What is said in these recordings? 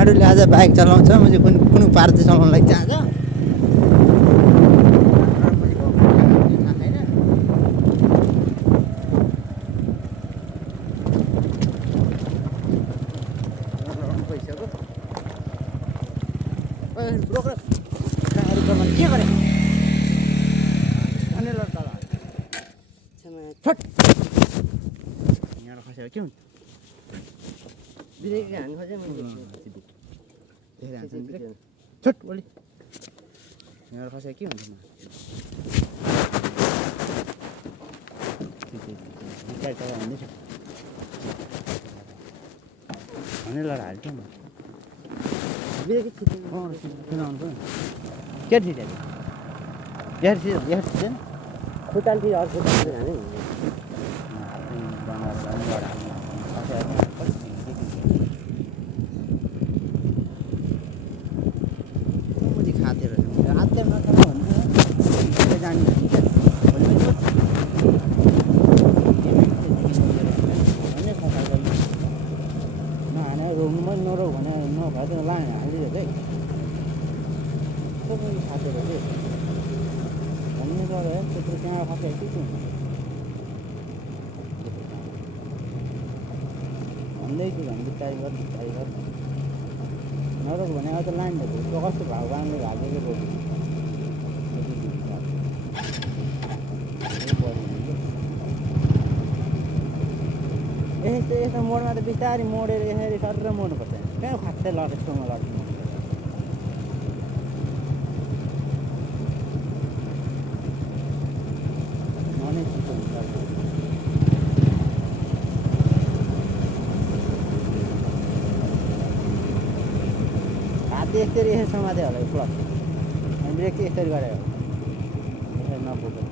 जाडुले आज बाइक चलाउँछ मैले कुन पार चाहिँ चलाउनलाई चाहन्छ के गरे यहाँ खसेर के हुन्छ ब्रेक हान्नु खोजेँ मैले छुट ओली यहाँ खसेर के हुन्छ भने लड हाल्छ म ब्रेक के ठिक यहाँ खुट्टाले अर्को खुट्टाले हाने खातिर हातले नखानु भन्नु जाने नहाने रोक्नु पनि नरोक भने नभए त लाने हालिदियो है खातिर चाहिँ भन्ने गऱ्यो त्यत्रो त्यहाँ खसेको के हुन्छ भन्दैछु भने बिस्तारै गर नरोक भने अब त लाइन भयो कस्तो भगवान्ले हालिदिएको बोल्नु यसो मोडमा त बिस्तारै मोडेर यसरी सर मोड्नुपर्छ कहाँ खाँच्दै लड यस्तोमा लड्नु यसरी यसरी समाते होला प्लस अनि ब्रेक चाहिँ यसरी गरेर यसरी नपुग्यो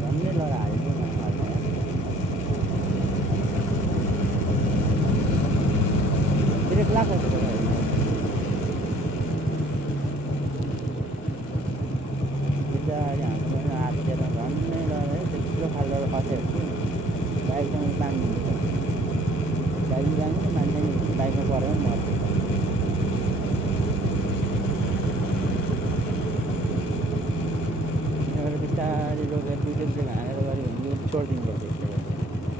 झन्डै लड हालेको ब्रेक लाग्छ बिस्तारै हाम्रो हाततिर झन्डै लड है त्यत्रो खालको खसेर बाइकसँग पानी बाइक जाने मान्छे बाइकमा परेर पनि मर्छ यहाँबाट बिस्तारै रोकेर दुईवटा ब्रेक हानेर गऱ्यो भने यो छोडिदिनुपर्छ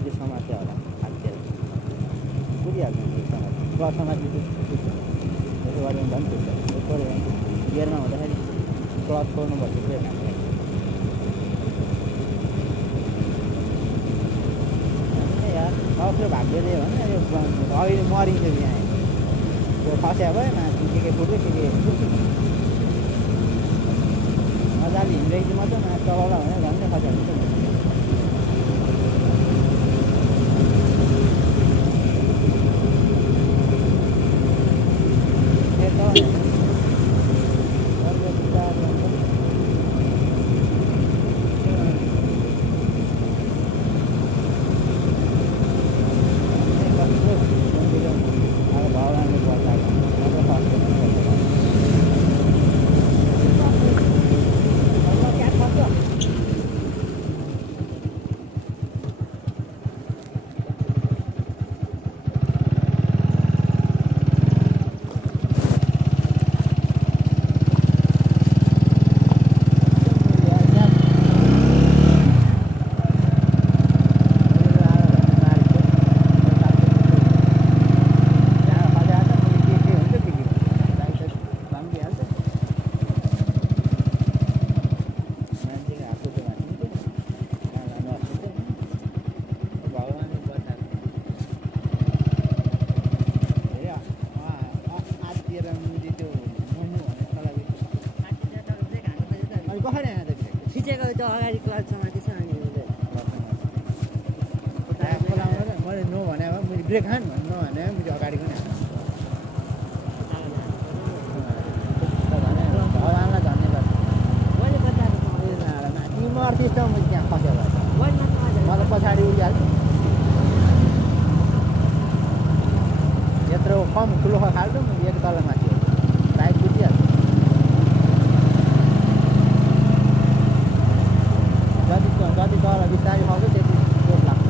त्यो समात्यो होला हाततिर पुगिहाल्छ समात्यो क्लच समात्यो यसो गऱ्यो भने झन् पुग्छ छोड्यो भने गियरमा हुँदाखेरि क्लच छोड्नुपर्छ ब्रेक हानेर अप्ठ्यारो भाग्यो दियो भने यो अहिले मरिन्छ यहाँ त्यो खस्या भयो माथि के फुट्यो के मजाले हिँड्दैछु मात्रै माथि चलाउला भने झन्डै खस्या हुन्छ खिचेको त्यो अगाडि क्लच समातेछ अनि मैले नो भने मैले ब्रेक हान भन्नु भने मैले अगाडिको नि भगवान्लाई धन्यवाद तिम्रो अर्थिस त मैले त्यहाँ खसेर मलाई पछाडि उडिहाल्छु यत्रो कम ठुलो खाल्छु एक तल माथि बाइक बुझिहाल्छु जति तल बिस्तारै खाउँछ त्यति चोट लाग्छ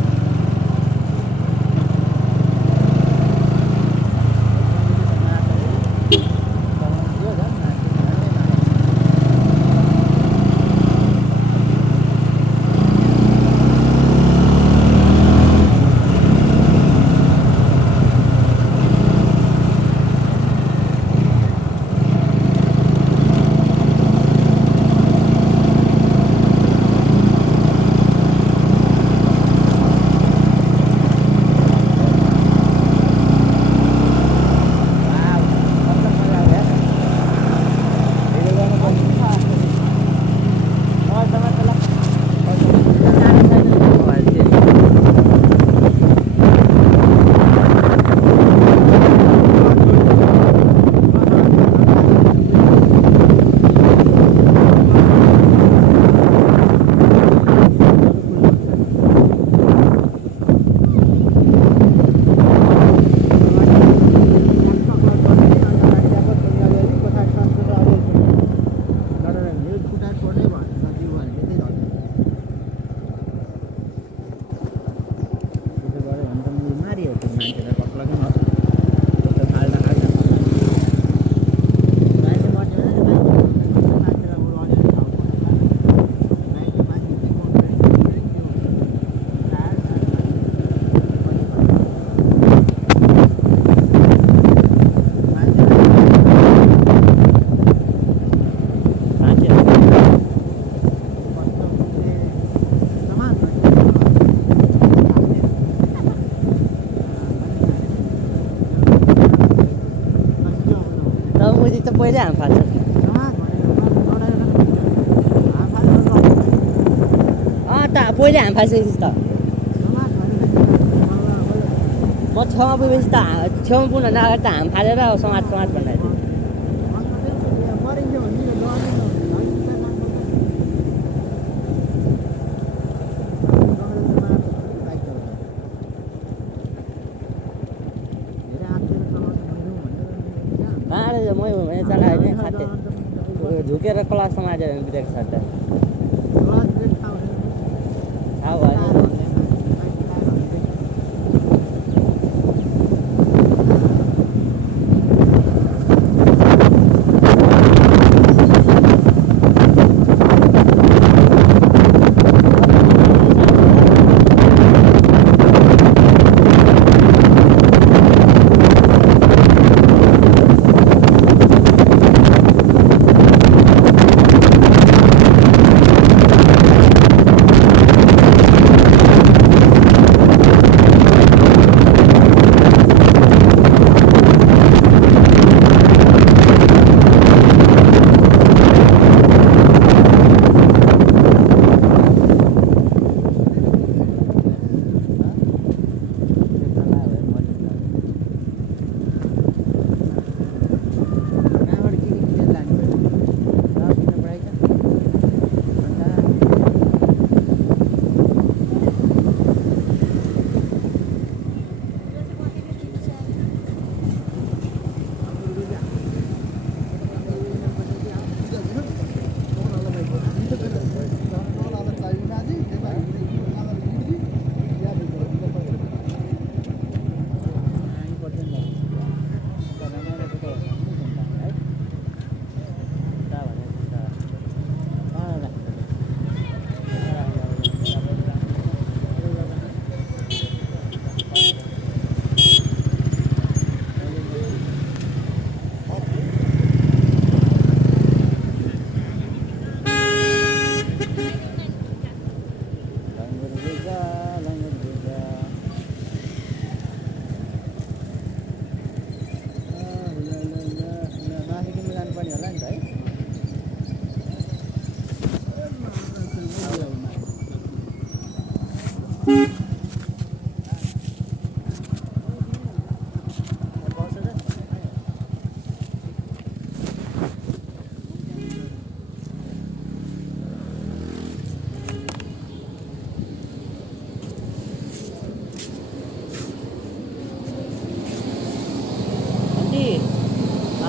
मान्छेलाई पक्लकै मत त्यस्तो फाल्दा खाल्दा मान्छे मर्ने हो नि, मान्छेलाई बरु अलिअलि ठाउँ मान्छे मान्छे त पहिल्यै हाम फाल्छ त पहिल्यै हाम फालिसकेपछि त म छेउमा पुगेपछि त छेउमा पुग्नुभन्दा अगाडि त हाम फालेर समाज भन्दा थियो कहाँ मै भने चला होइन खाते झुकेर क्लास समाज ब्रेक छ त थाहा भयो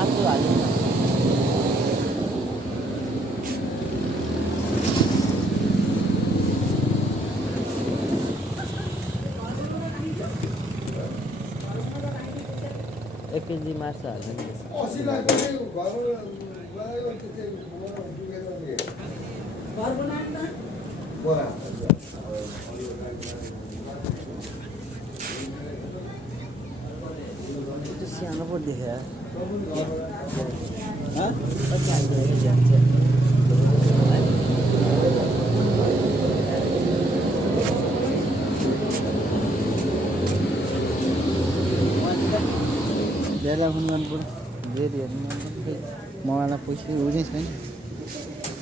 मासु हाल्नु एक केजी मासु हाल्नु सानो पो देखेँ ज्यादा फोन गर्नु पर्यो जेरी हेर्नु मोबाइलमा पैसा हुँदै छैन